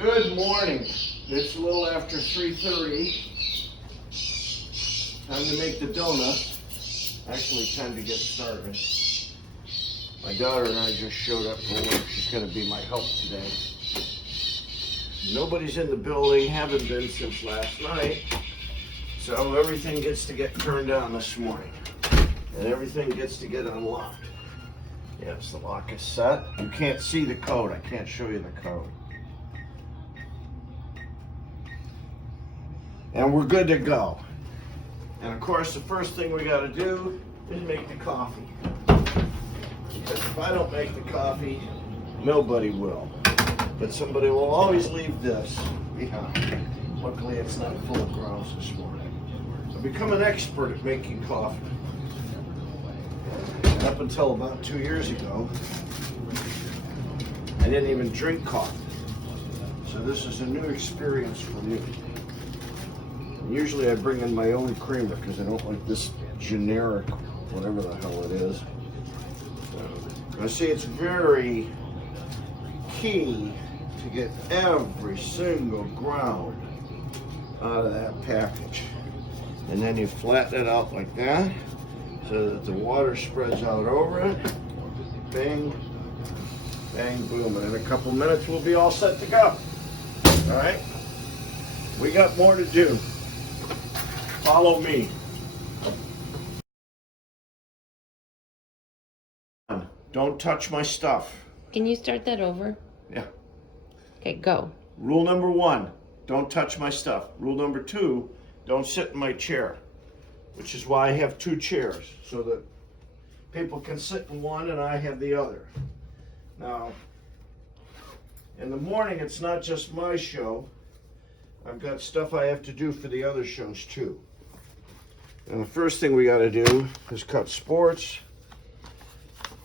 Good morning. It's a little after 3:30. Time to make the donut. Actually, time to get started. My daughter and I just showed up for work. She's going to be my help today. Nobody's in the building, haven't been since last night. So everything gets to get turned on this morning. And everything gets to get unlocked. Yes, the lock is set. You can't see the code. I can't show you the code. And we're good to go. And of course, the first thing we got to do is make the coffee. Because if I don't make the coffee, nobody will. But somebody will always leave this behind. Luckily, it's not full of grounds this morning. I've become an expert at making coffee. Up until about 2 years ago, I didn't even drink coffee. So this is a new experience for me. Usually I bring in my own creamer because I don't like this generic, whatever the hell it is. I see it's very key to get every single ground out of that package. And then you flatten it out like that so that the water spreads out over it. Bang, bang, boom. And in a couple minutes we'll be all set to go. All right? We got more to do. Follow me. Don't touch my stuff. Can you start that over? Yeah. Okay, go. Rule number 1, don't touch my stuff. Rule number 2, don't sit in my chair, which is why I have 2 chairs, so that people can sit in one and I have the other. Now, in the morning, it's not just my show. I've got stuff I have to do for the other shows too. And the first thing we got to do is cut sports,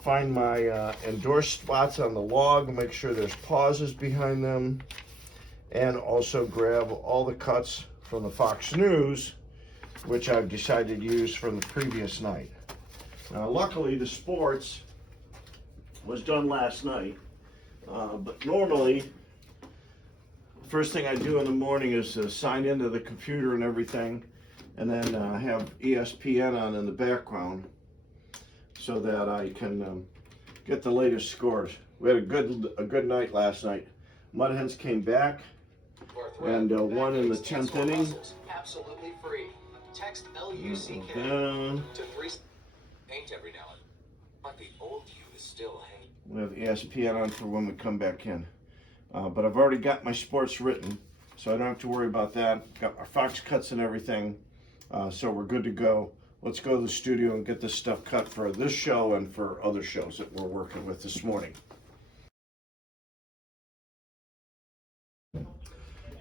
find my endorsed spots on the log, make sure there's pauses behind them, and also grab all the cuts from the Fox News, which I've decided to use from the previous night. Now, luckily, the sports was done last night, but normally, first thing I do in the morning is sign into the computer and everything, and then have ESPN on in the background so that I can get the latest scores. We had a good night last night. Mud Hens came back and won in the 10th inning. Absolutely free. Text LUCK to 3. Paint every now and then. But the old you is still hanging. We have ESPN on for when we come back in. But I've already got my sports written, so I don't have to worry about that. Got our Fox cuts and everything, so we're good to go. Let's go to the studio and get this stuff cut for this show and for other shows that we're working with this morning.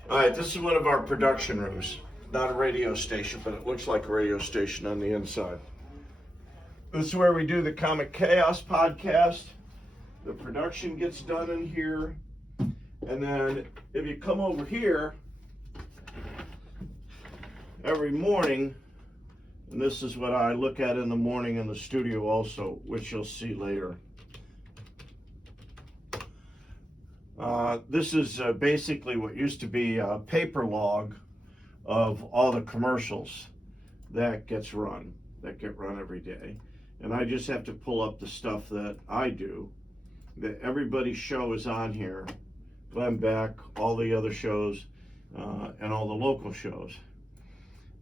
All right, this is one of our production rooms. Not a radio station, but it looks like a radio station on the inside. This is where we do the Comic Chaos podcast. The production gets done in here. And then if you come over here every morning, and this is what I look at in the morning in the studio also, which you'll see later. This is basically what used to be a paper log of all the commercials that get run every day. And I just have to pull up the stuff that I do. That everybody's show is on here. Glenn Beck, all the other shows, and all the local shows.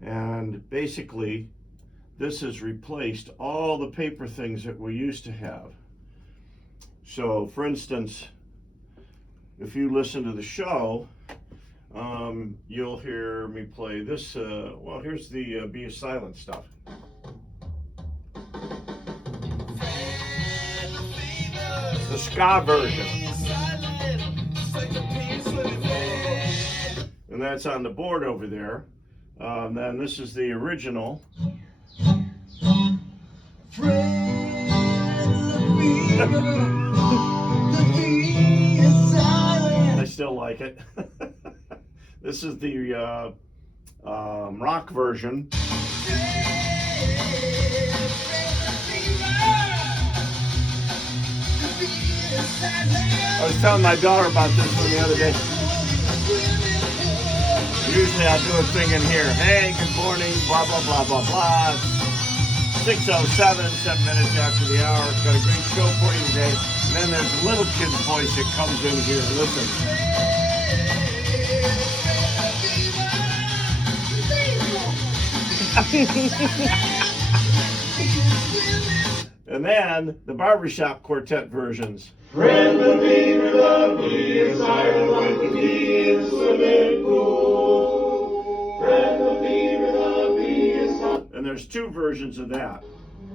And basically, this has replaced all the paper things that we used to have. So, for instance, if you listen to the show, you'll hear me play this. Well, here's the Be a Silent stuff. The ska version. And that's on the board over there. Then this is the original. I still like it. This is the rock version. I was telling my daughter about this one the other day. Usually I'll do a thing in here. Hey, good morning, blah, blah, blah, blah, blah. 6:07, 7 minutes after the hour. Got a great show for you today. And then there's a little kid's voice that comes in here. Listen. And then the barbershop quartet versions. Friend of me, lovely, is silent like the key in a swimming pool. Friend of me, lovely, is silent. And there's two versions of that.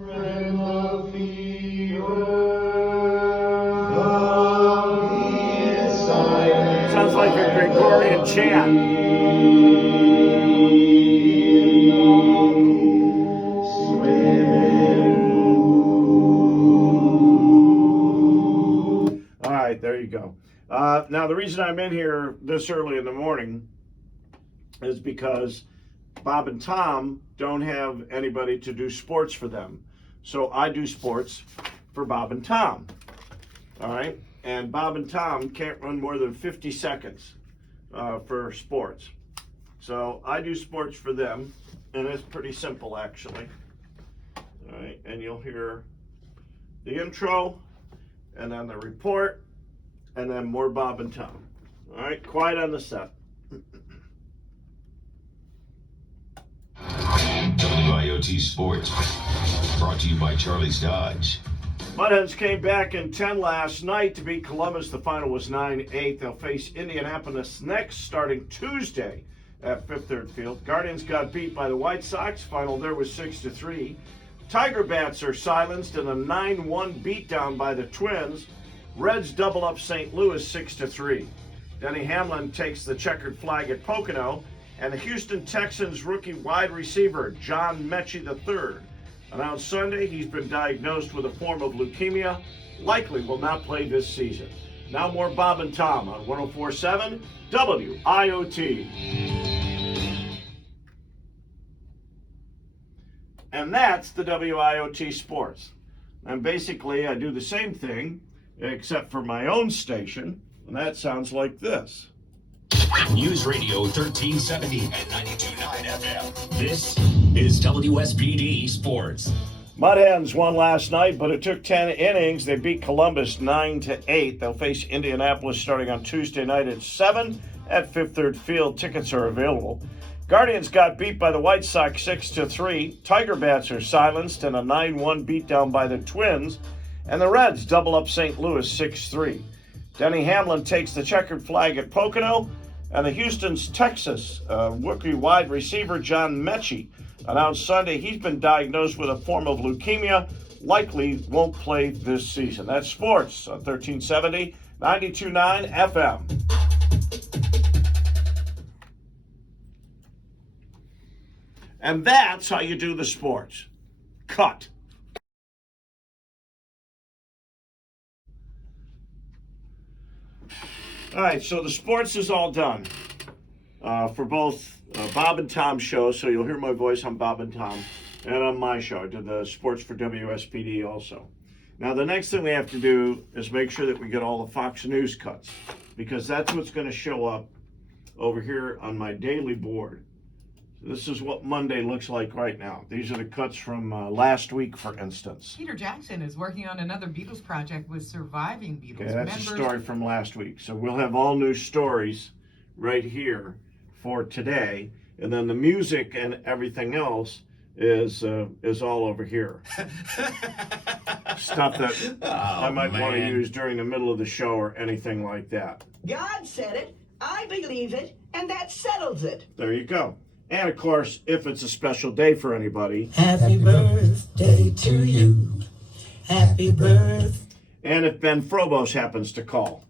Friend of me, is silent. Sounds like a Gregorian chant. There you go. Now, the reason I'm in here this early in the morning is because Bob and Tom don't have anybody to do sports for them. So I do sports for Bob and Tom. All right? And Bob and Tom can't run more than 50 seconds for sports. So I do sports for them, and it's pretty simple, actually. All right? And you'll hear the intro, and then the report, and then more Bob and Tom. All right, quiet on the set. WIOT Sports, brought to you by Charlie's Dodge. Mudhens came back in 10 last night to beat Columbus. The final was 9-8. They'll face Indianapolis next, starting Tuesday at Fifth Third Field. Guardians got beat by the White Sox. Final there was 6-3. Tiger Bats are silenced in a 9-1 beatdown by the Twins. Reds double up St. Louis 6-3. Denny Hamlin takes the checkered flag at Pocono, and the Houston Texans rookie wide receiver John Mechie III announced Sunday he's been diagnosed with a form of leukemia, likely will not play this season. Now more Bob and Tom on 104.7 WIOT. And that's the WIOT Sports. And basically I do the same thing except for my own station, and that sounds like this. News Radio 1370 and 92.9 FM. This is WSPD Sports. Mudhens won last night, but it took 10 innings. They beat Columbus 9-8. They'll face Indianapolis starting on Tuesday night at 7 at Fifth Third Field. Tickets are available. Guardians got beat by the White Sox 6-3. Tiger Bats are silenced in a 9-1 beatdown by the Twins. And the Reds double up St. Louis 6-3. Denny Hamlin takes the checkered flag at Pocono, and the Houston's Texas rookie wide receiver John Mechie announced Sunday he's been diagnosed with a form of leukemia, likely won't play this season. That's sports on 1370, 92.9 FM. And that's how you do the sports. Cut. All right, so the sports is all done for both Bob and Tom's show, so you'll hear my voice on Bob and Tom, and on my show. I did the sports for WSPD also. Now, the next thing we have to do is make sure that we get all the Fox News cuts, because that's what's going to show up over here on my daily board. This is what Monday looks like right now. These are the cuts from last week, for instance. Peter Jackson is working on another Beatles project with surviving Beatles Okay, that's members. a story from last week. So we'll have all new stories right here for today. And then the music and everything else is all over here. Stuff that I might want to use during the middle of the show or anything like that. God said it, I believe it, and that settles it. There you go. And of course, if it's a special day for anybody. Happy birthday to you. Happy birthday. And if Ben Frobos happens to call.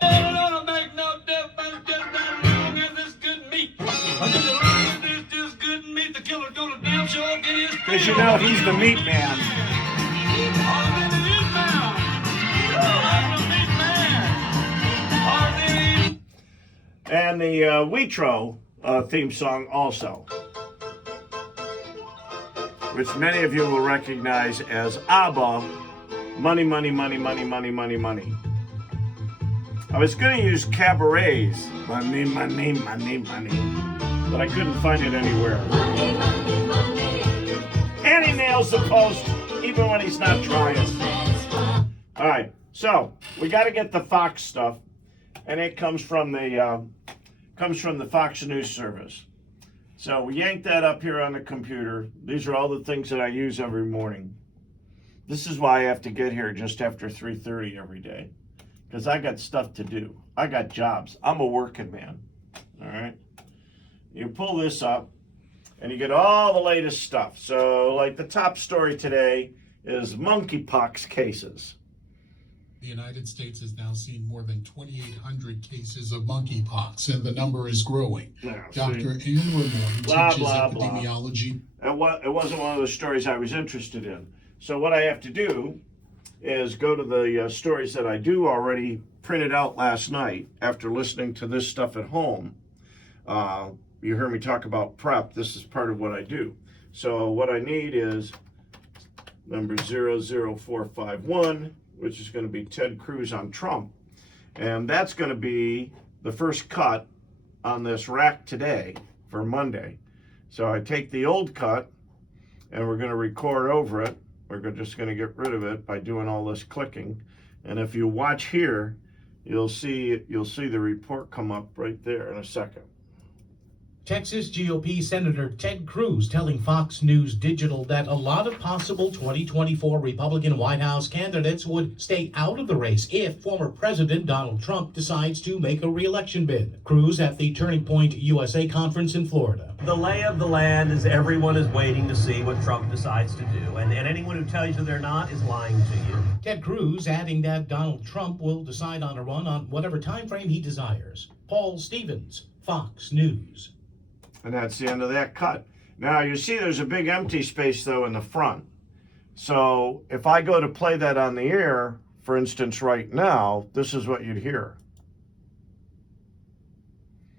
Because you know he's the meat man. And the Wetro theme song also, which many of you will recognize as ABBA, Money, Money, Money, Money, Money, Money, Money. I was going to use Cabaret's Money, Money, Money, Money, but I couldn't find it anywhere. And he nails the post even when he's not trying. All right, so we got to get the Fox stuff, and it comes from the Fox News service. So we yank that up here on the computer. These are all the things that I use every morning. This is why I have to get here just after 3:30 every day, because I got stuff to do. I got jobs. I'm a working man. All right. You pull this up, and you get all the latest stuff. So, like the top story today is monkeypox cases. The United States has now seen more than 2,800 cases of monkeypox, and the number is growing. Yeah, Dr. Ann Ramon teaches epidemiology. It wasn't one of the stories I was interested in. So what I have to do is go to the stories that I do already printed out last night after listening to this stuff at home. You heard me talk about prep. This is part of what I do. So what I need is number 00451, which is going to be Ted Cruz on Trump. And that's going to be the first cut on this rack today for Monday. So I take the old cut and we're going to record over it. We're just going to get rid of it by doing all this clicking. And if you watch here, you'll see the report come up right there in a second. Texas GOP Senator Ted Cruz telling Fox News Digital that a lot of possible 2024 Republican White House candidates would stay out of the race if former President Donald Trump decides to make a re-election bid. Cruz at the Turning Point USA conference in Florida. The lay of the land is everyone is waiting to see what Trump decides to do, and anyone who tells you they're not is lying to you. Ted Cruz adding that Donald Trump will decide on a run on whatever time frame he desires. Paul Stevens, Fox News. And that's the end of that cut. Now you see there's a big empty space though in the front. So if I go to play that on the air, for instance right now, this is what you'd hear.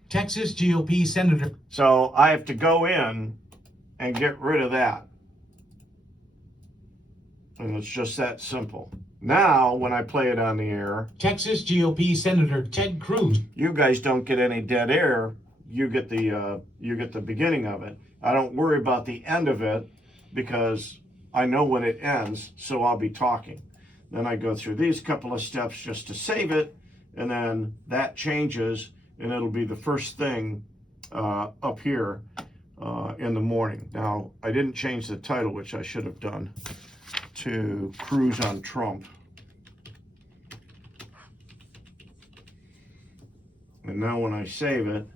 Texas GOP Senator. So I have to go in and get rid of that. And it's just that simple. Now, when I play it on the air, Texas GOP Senator Ted Cruz. You guys don't get any dead air. You get the beginning of it. I don't worry about the end of it because I know when it ends, so I'll be talking. Then I go through these couple of steps just to save it, and then that changes, and it'll be the first thing up here in the morning. Now, I didn't change the title, which I should have done, to Cruz on Trump. And now when I save it,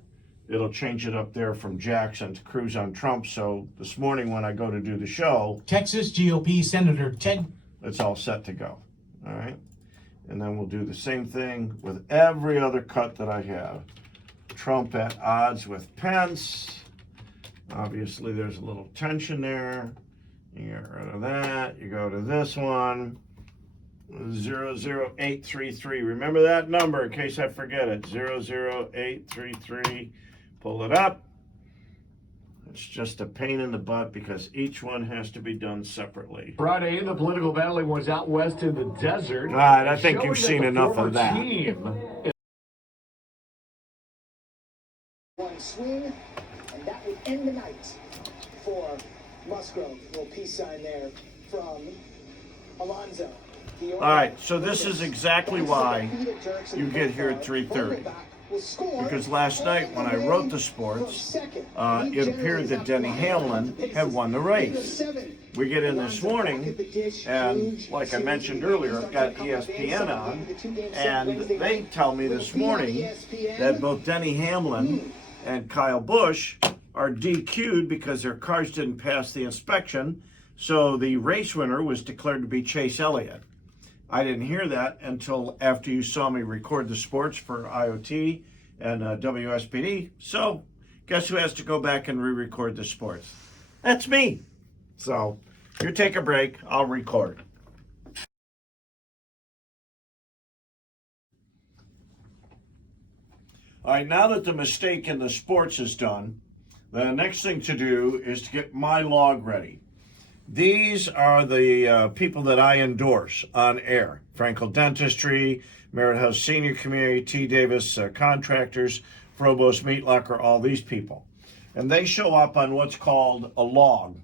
it'll change it up there from Jackson to Cruz on Trump. So this morning when I go to do the show, Texas GOP Senator Ted. It's all set to go. All right. And then we'll do the same thing with every other cut that I have. Trump at odds with Pence. Obviously there's a little tension there. You get rid of that. You go to this one. 00833. Remember that number in case I forget it. 00833. Pull it up. It's just a pain in the butt because each one has to be done separately. Friday, the political battling was out west in the desert. All right, I think you've seen enough of that. One swing, and that would end the night for Musgrove. Little peace sign there from Alonzo. All right, so this is exactly why you get here at 3:30. Because last night when I wrote the sports, it appeared that Denny Hamlin had won the race. We get in this morning, and like I mentioned earlier, I've got ESPN on, and they tell me this morning that both Denny Hamlin and Kyle Busch are DQ'd because their cars didn't pass the inspection, so the race winner was declared to be Chase Elliott. I didn't hear that until after you saw me record the sports for IoT and WSPD. So guess who has to go back and re-record the sports? That's me. So you take a break, I'll record. All right, now that the mistake in the sports is done, the next thing to do is to get my log ready. These are the people that I endorse on air. Frankel Dentistry, Merritt House Senior Community, T. Davis Contractors, Frobos Meat Locker, all these people. and they show up on what's called a log.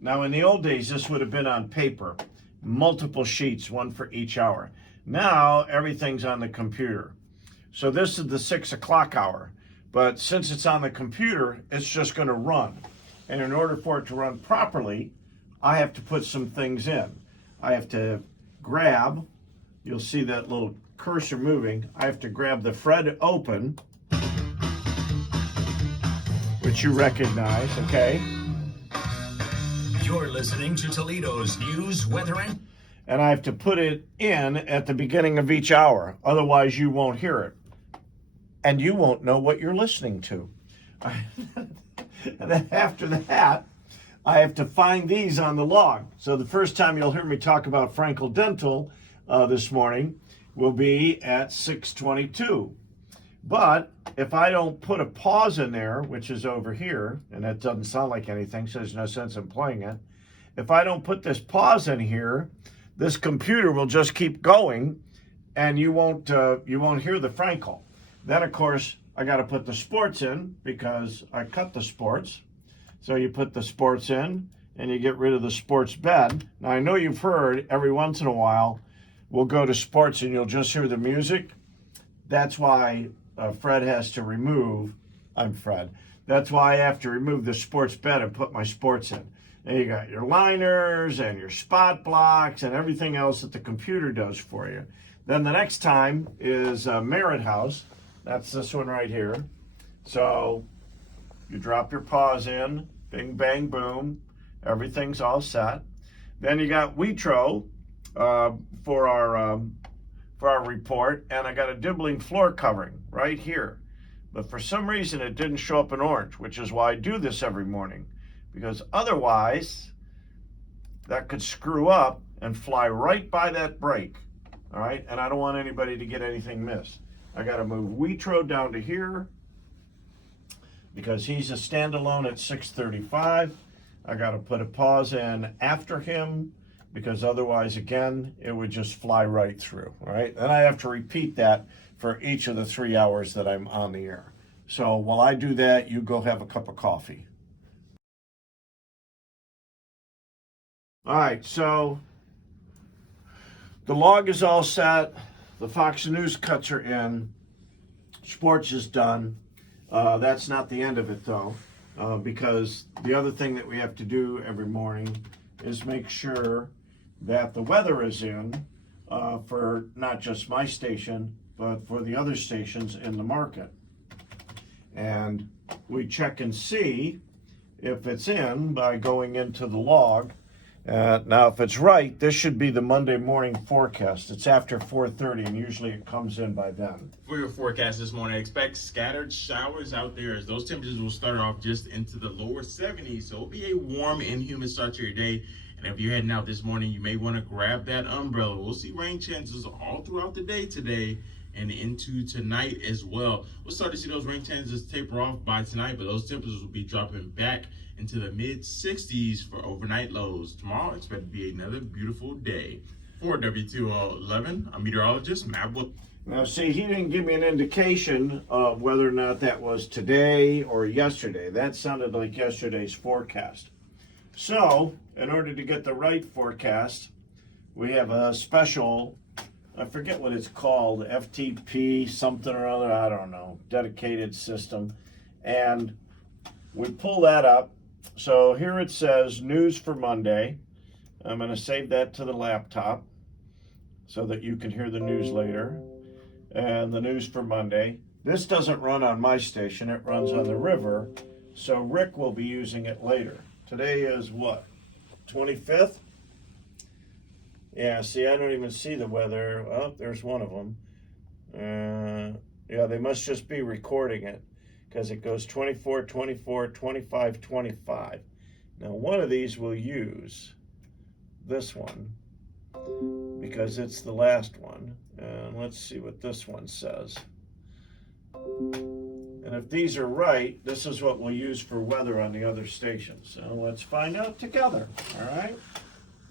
Now, in the old days, this would have been on paper, multiple sheets, one for each hour. Now, everything's on the computer. So this is the 6 o'clock hour, but since it's on the computer, it's just going to run. And in order for it to run properly, I have to put some things in. I have to grab, you'll see that little cursor moving, I have to grab the Fred Open, which you recognize, okay? You're listening to Toledo's news, weather, and I have to put it in at the beginning of each hour. Otherwise, you won't hear it. And you won't know what you're listening to. And then after that, I have to find these on the log. So the first time you'll hear me talk about Frankel Dental this morning will be at 6:22. But if I don't put a pause in there, which is over here, and that doesn't sound like anything, so there's no sense in playing it. If I don't put this pause in here, this computer will just keep going, and you won't hear the Frankel. Then, of course, I got to put the sports in because I cut the sports. So you put the sports in, and you get rid of the sports bed. Now, I know you've heard every once in a while, we'll go to sports and you'll just hear the music. That's why Fred has to remove, that's why I have to remove the sports bed and put my sports in. And you got your liners and your spot blocks and everything else that the computer does for you. Then the next time is Merit House. That's this one right here. So you drop your pause in, bing, bang, boom. Everything's all set. Then you got Wetro for our report, and I got a Dibbling floor covering right here. But for some reason, it didn't show up in orange, which is why I do this every morning, because otherwise, that could screw up and fly right by that break. All right, and I don't want anybody to get anything missed. I got to move Wetro down to here because he's a standalone at 6:35. I got to put a pause in after him because otherwise, again, it would just fly right through, all right? Then I have to repeat that for each of the 3 hours that I'm on the air. So while I do that, you go have a cup of coffee. All right, so the log is all set. The Fox News cuts are in. Sports is done. That's not the end of it, though, because the other thing that we have to do every morning is make sure that the weather is in for not just my station, but for the other stations in the market. And we check and see if it's in by going into the log. Now, if it's right, this should be the Monday morning forecast. It's after 4:30, and usually it comes in by then. For your forecast this morning, expect scattered showers out there as those temperatures will start off just into the lower 70s. So it'll be a warm and humid start to your day. And if you're heading out this morning, you may want to grab that umbrella. We'll see rain chances all throughout the day today and into tonight as well. We'll start to see those rain chances taper off by tonight, but those temperatures will be dropping back into the mid-60s for overnight lows. Tomorrow, expect to be another beautiful day. For W211, I'm meteorologist Matt Wood. Now, see, he didn't give me an indication of whether or not that was today or yesterday. That sounded like yesterday's forecast. So, in order to get the right forecast, we have a special, I forget what it's called, FTP something or other, I don't know, dedicated system. And we pull that up. So here it says news for Monday. I'm going to save that to the laptop so that you can hear the news later. And the news for Monday. This doesn't run on my station, it runs on the river. So Rick will be using it later. Today is what, 25th? Yeah, see, I don't even see the weather. Oh, there's one of them. Yeah, they must just be recording it because it goes 24, 24, 25, 25. Now, one of these we'll use, this one, because it's the last one. And let's see what this one says. And if these are right, this is what we'll use for weather on the other stations. So let's find out together, all right?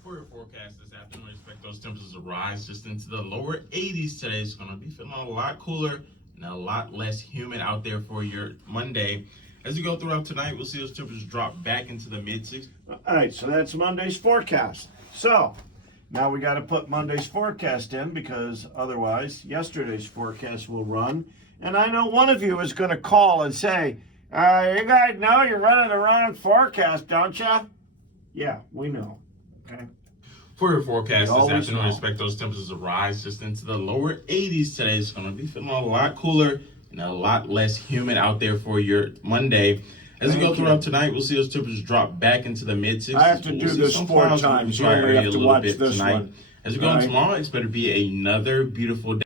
For your forecast this afternoon, expect those temperatures to rise just into the lower 80s today. It's going to be feeling a lot cooler and a lot less humid out there for your Monday. As we go throughout tonight, we'll see those temperatures drop back into the mid-60s. All right, so that's Monday's forecast. So now we got to put Monday's forecast in because otherwise yesterday's forecast will run. And I know one of you is going to call and say, you guys know you're running the wrong forecast, don't you? Yeah, we know. Okay. For your forecast this always afternoon, know. expect those temperatures to rise just into the lower 80s today. It's going to be feeling a lot cooler and a lot less humid out there for your Monday. As we go throughout tonight, we'll see those temperatures drop back into the mid-60s. I have to do this 4 times. You only have to watch this one. As we go on tomorrow, it's going to be another beautiful day.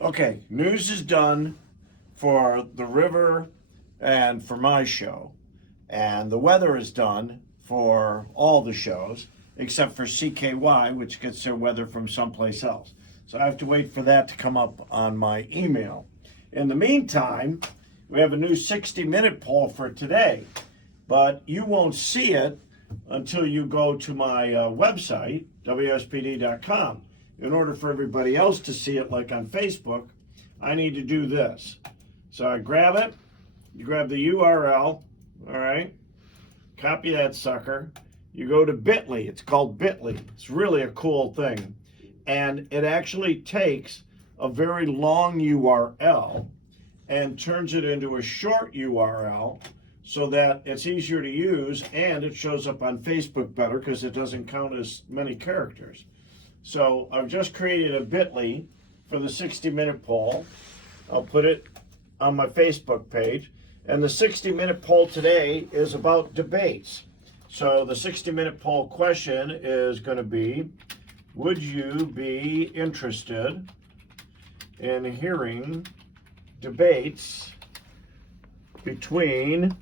Okay, news is done for the river and for my show. And the weather is done for all the shows, except for CKY, which gets their weather from someplace else. So I have to wait for that to come up on my email. In the meantime, we have a new 60-minute poll for today, but you won't see it until you go to my website, WSPD.com. In order for everybody else to see it, like on Facebook, I need to do this. So I grab it, you grab the URL, all right, copy that sucker. You go to Bitly. It's called Bitly. It's really a cool thing. And it actually takes a very long URL and turns it into a short URL so that it's easier to use and it shows up on Facebook better because it doesn't count as many characters. So I've just created a Bitly for the 60-minute poll. I'll put it on my Facebook page. And the 60-minute poll today is about debates. So the 60-minute poll question is going to be, would you be interested in hearing debates between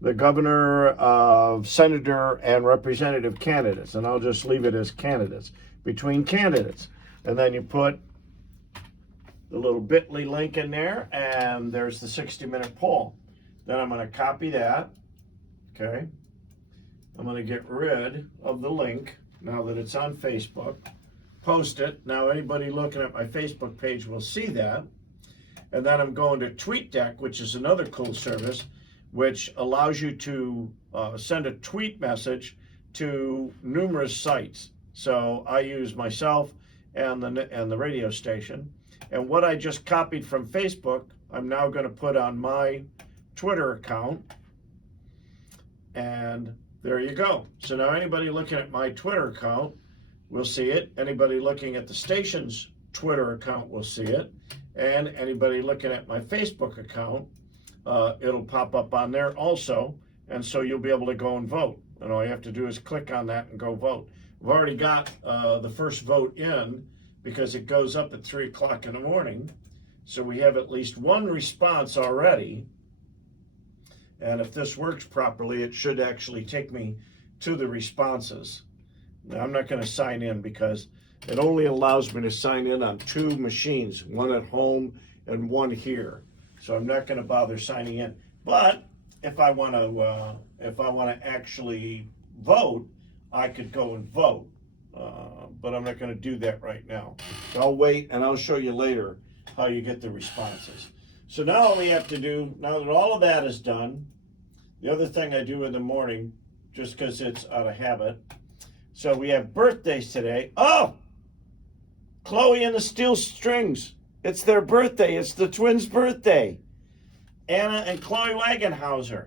the governor, senator, and representative candidates? And I'll just leave it as candidates. Between candidates. And then you put the little Bitly link in there, and there's the 60-minute poll. Then I'm going to copy that. Okay. I'm going to get rid of the link now that it's on Facebook. Post it. Now anybody looking at my Facebook page will see that. And then I'm going to TweetDeck, which is another cool service, which allows you to send a tweet message to numerous sites. So I use myself and the radio station. And what I just copied from Facebook, I'm now going to put on my Twitter account. And there you go. So now anybody looking at my Twitter account will see it. Anybody looking at the station's Twitter account will see it. And anybody looking at my Facebook account, it'll pop up on there also. And so you'll be able to go and vote. And all you have to do is click on that and go vote. We've already got the first vote in, because it goes up at 3 o'clock in the morning. So we have at least one response already. And if this works properly, it should actually take me to the responses. Now, I'm not going to sign in because it only allows me to sign in on 2 machines, one at home and one here. So I'm not going to bother signing in. But if I want to actually vote, I could go and vote. But I'm not going to do that right now. So I'll wait, and I'll show you later how you get the responses. So now all we have to do, now that all of that is done, the other thing I do in the morning, just because it's out of habit, so we have birthdays today. Oh! Chloe and the Steel Strings. It's their birthday. It's the twins' birthday. Anna and Chloe Wagenhauser.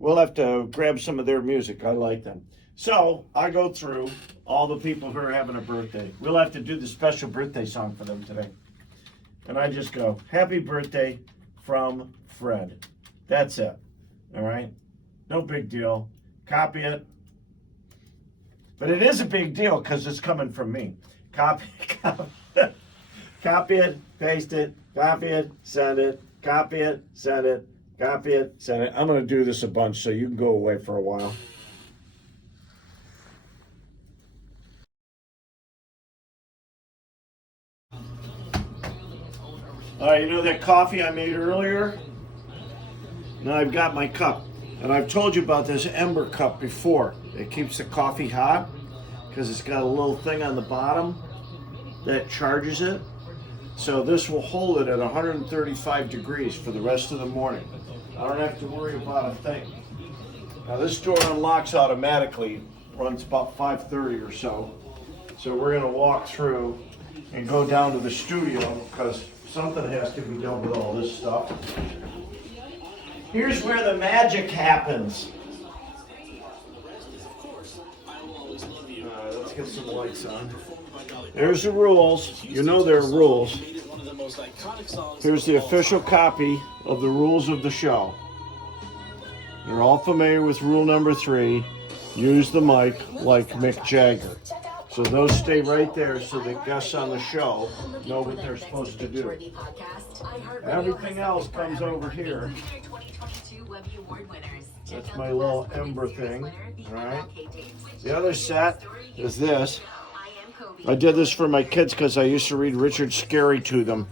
We'll have to grab some of their music. I like them. So I go through all the people who are having a birthday. We'll have to do the special birthday song for them today. And I just go, happy birthday from Fred. That's it. All right? No big deal. Copy it. But it is a big deal because it's coming from me. Copy it, paste it, copy it, send it, copy it, send it, copy it, send it. I'm going to do this a bunch so you can go away for a while. All right, you know that coffee I made earlier? Now I've got my cup. And I've told you about this Ember cup before. It keeps the coffee hot because it's got a little thing on the bottom that charges it. So this will hold it at 135 degrees for the rest of the morning. I don't have to worry about a thing. Now this door unlocks automatically, runs about 5:30 or so. So we're gonna walk through and go down to the studio because something has to be done with all this stuff. Here's where the magic happens. Alright, let's get some lights on. There's the rules. You know there are rules. Here's the official copy of the rules of the show. You're all familiar with rule number 3. Use the mic like Mick Jagger. So those stay right there so the guests on the show know what they're supposed to do. Everything else comes over here. That's my little ember thing. All right. The other set is this. I did this for my kids because I used to read Richard Scarry to them.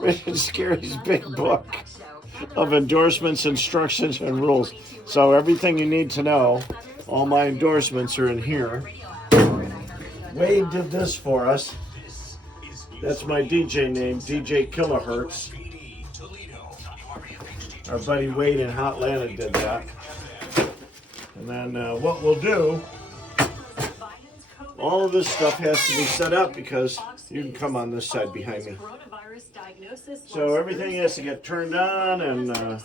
Richard Scarry's big book of endorsements, instructions, and rules. So everything you need to know, all my endorsements are in here. Wade did this for us. That's my DJ name, DJ Kilohertz. Our buddy Wade in Hotlanta did that. And then what we'll do, all of this stuff has to be set up because you can come on this side behind me. So everything has to get turned on and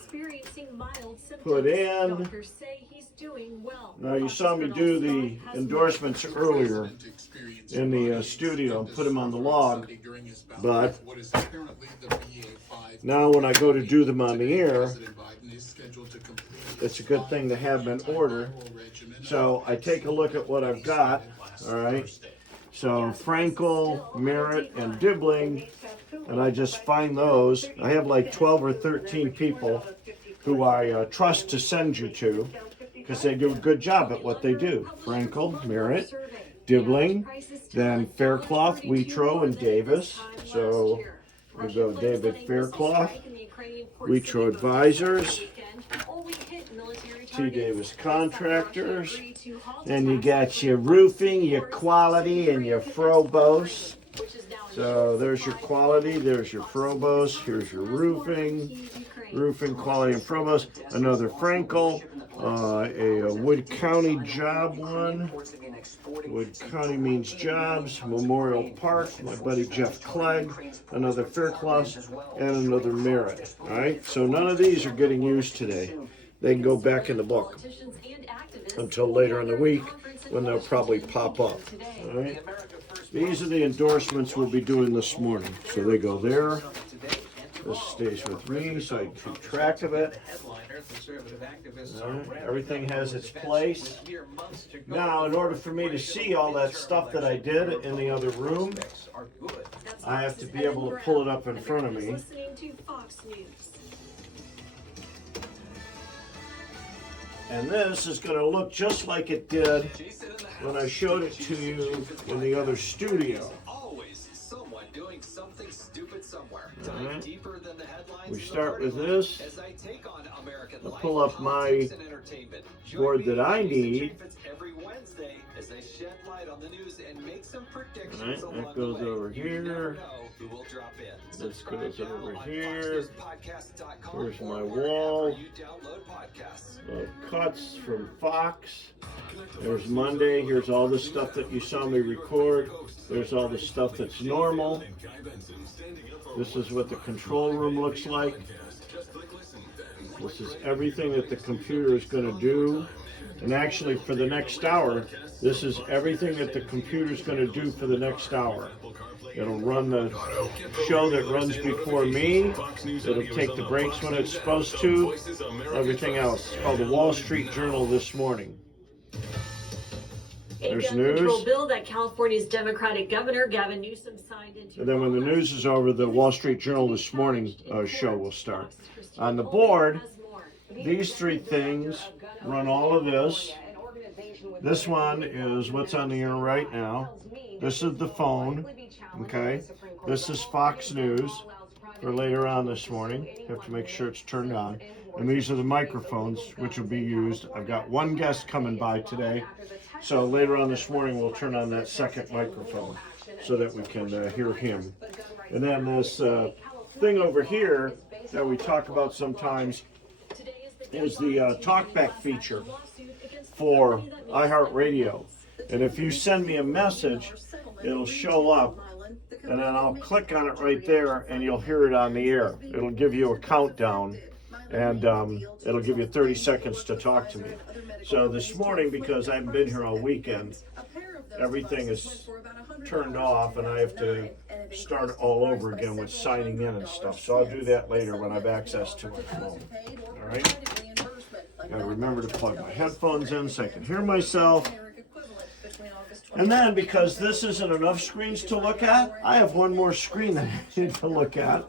put in. Now you saw me do the endorsements earlier in the studio and put them on the log, but now when I go to do them on the air, it's a good thing to have them in order. So I take a look at what I've got, all right? So Frankel, Merritt, and Dibbling, and I just find those. I have like 12 or 13 people who I trust to send you to because they do a good job at what they do. Frankel, Merritt, Dibbling, then Faircloth, Wheatro, and Davis. So we go David Faircloth, Wheatro Advisors, T. Davis Contractors, then you got your roofing, your quality, and your Frobos. So there's your quality, there's your Frobos, here's your roofing, quality, and Frobos. Another Frankel, a Wood County job one. Wood County means jobs. Memorial Park, my buddy Jeff Clegg, another Faircloth, and another Merritt. All right, so none of these are getting used today. They can go back in the book until later in the week when they'll probably pop up. All right, these are the endorsements we'll be doing this morning. So they go there. This stays with me so I can keep track of it. Right. Everything has its place. Now, in order for me to see all that stuff that I did in the other room, I have to be able to pull it up in front of me. And this is going to look just like it did when I showed it to you in the other studio. Doing something stupid somewhere. Right. We start with this. I'll pull up my board that I need. Right, that goes over here. This goes over here. Here's my wall of cuts from Fox. There's Monday. Here's all the stuff that you saw me record. There's all the stuff that's normal. This is what the control room looks like. This is everything that the computer is going to do. And actually, for the next hour, this is everything that the computer is going to do for the next hour. It'll run the show that runs before me. It'll take the breaks when it's supposed to. Everything else. It's called the Wall Street Journal this morning. There's news. Control bill that California's Democratic Governor Gavin Newsom signed into. And then when the news is over, the Wall Street Journal this morning show will start. On the board, these three things run all of this. This one is what's on the air right now. This is the phone. Okay. This is Fox News for later on this morning. You have to make sure it's turned on. And these are the microphones which will be used. I've got one guest coming by today. So later on this morning, we'll turn on that second microphone so that we can hear him. And then this thing over here that we talk about sometimes is the talkback feature for iHeartRadio. And if you send me a message, it'll show up, and then I'll click on it right there, and you'll hear it on the air. It'll give you a countdown, and it'll give you 30 seconds to talk to me. So this morning, because I haven't been here all weekend, everything is turned off, and I have to start all over again with signing in and stuff. So I'll do that later when I have access to my phone. All right? Gotta remember to plug my headphones in so I can hear myself. And then, because this isn't enough screens to look at, I have one more screen that I need to look at.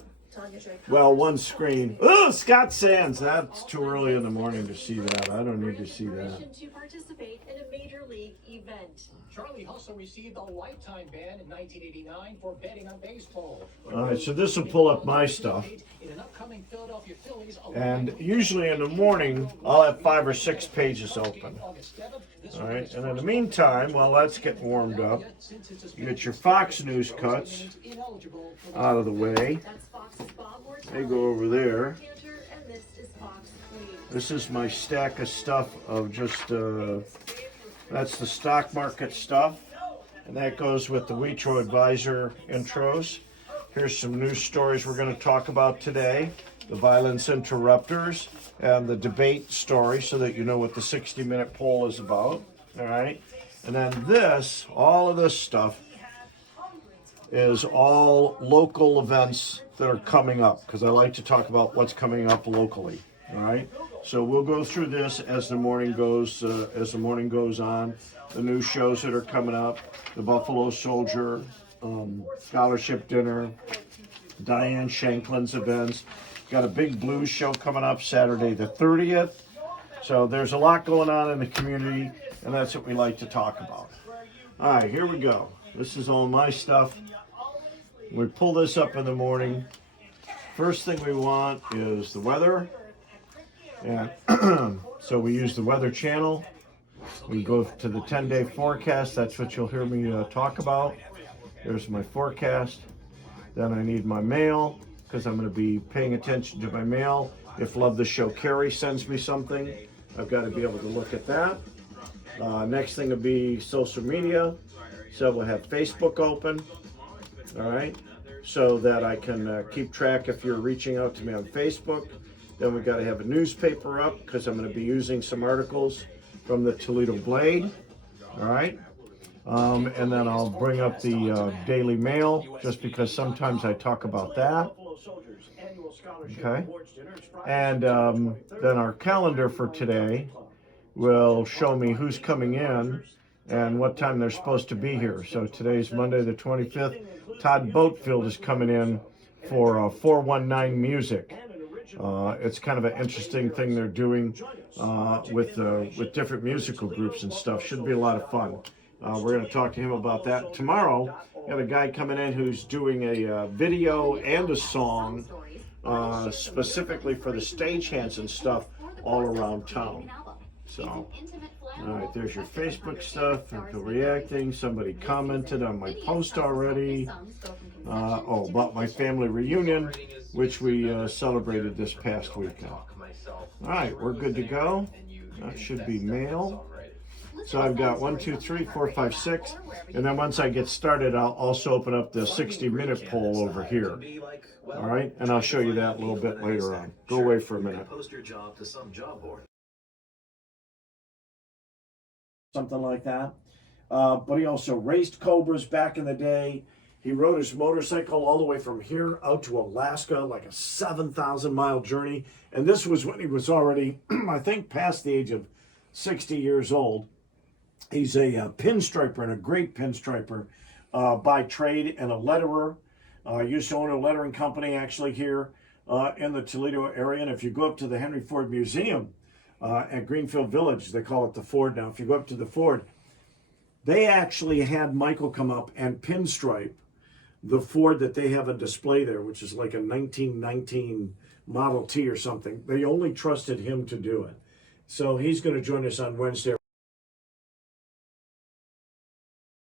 Well, one screen. Oh, Scott Sands. That's too early in the morning to see that. I don't need to see that. To participate in a major league event. Charlie Hustle received a lifetime ban in 1989 for betting on baseball. All right, so this will pull up my stuff. And usually in the morning, I'll have 5 or 6 pages open. All right, and in the meantime, while that's getting warmed up, you get your Fox News cuts out of the way. They go over there. This is my stack of stuff of just, that's the stock market stuff. And that goes with the Witro Advisor intros. Here's some news stories we're going to talk about today. The violence interrupters and the debate story, so that you know what the 60-minute poll is about. All right. And then this, all of this stuff is all local events that are coming up, because I like to talk about what's coming up locally. All right. So we'll go through this as the morning goes on. The new shows that are coming up: the Buffalo Soldier, Scholarship Dinner, Diane Shanklin's events. Got a big blues show coming up Saturday the 30th. So there's a lot going on in the community, and that's what we like to talk about. All right, here we go. This is all my stuff. We pull this up in the morning. First thing we want is the weather. And so we use the Weather Channel. We go to the 10-day forecast. That's what you'll hear me talk about. There's my forecast. Then I need my mail, because I'm going to be paying attention to my mail. If Love the Show Carrie sends me something, I've got to be able to look at that. Next thing will be social media. So we'll have Facebook open, all right, so that I can keep track if you're reaching out to me on Facebook. Then we've got to have a newspaper up, because I'm going to be using some articles from the Toledo Blade, all right. And then I'll bring up the Daily Mail, just because sometimes I talk about that. Okay. And then our calendar for today will show me who's coming in and what time they're supposed to be here. So today's Monday the 25th. Todd Boatfield is coming in for 419 Music. It's kind of an interesting thing they're doing with different musical groups and stuff. Should be a lot of fun. We're going to talk to him about that. Tomorrow, we got a guy coming in who's doing a video and a song specifically for the stagehands and stuff all around town. So, all right, there's your Facebook stuff. People reacting. Somebody commented on my post already. About my family reunion, which we celebrated this past weekend. All right, we're good to go. That should be mail. So I've got 1, 2, 3, 4, 5, 6. And then once I get started, I'll also open up the 60-minute poll over here. All right, and I'll show you that a little bit later on. Go away for a minute. Post your job to some job board. Something like that. But he also raced Cobras back in the day. He rode his motorcycle all the way from here out to Alaska, like a 7,000-mile journey. And this was when he was already, I think, past the age of 60 years old. He's a pinstriper, and a great pinstriper by trade, and a letterer. Used to own a lettering company actually here in the Toledo area. And if you go up to the Henry Ford Museum at Greenfield Village, they call it the Ford now. If you go up to the Ford, they actually had Michael come up and pinstripe the Ford that they have on display there, which is like a 1919 Model T or something. They only trusted him to do it. So he's going to join us on Wednesday.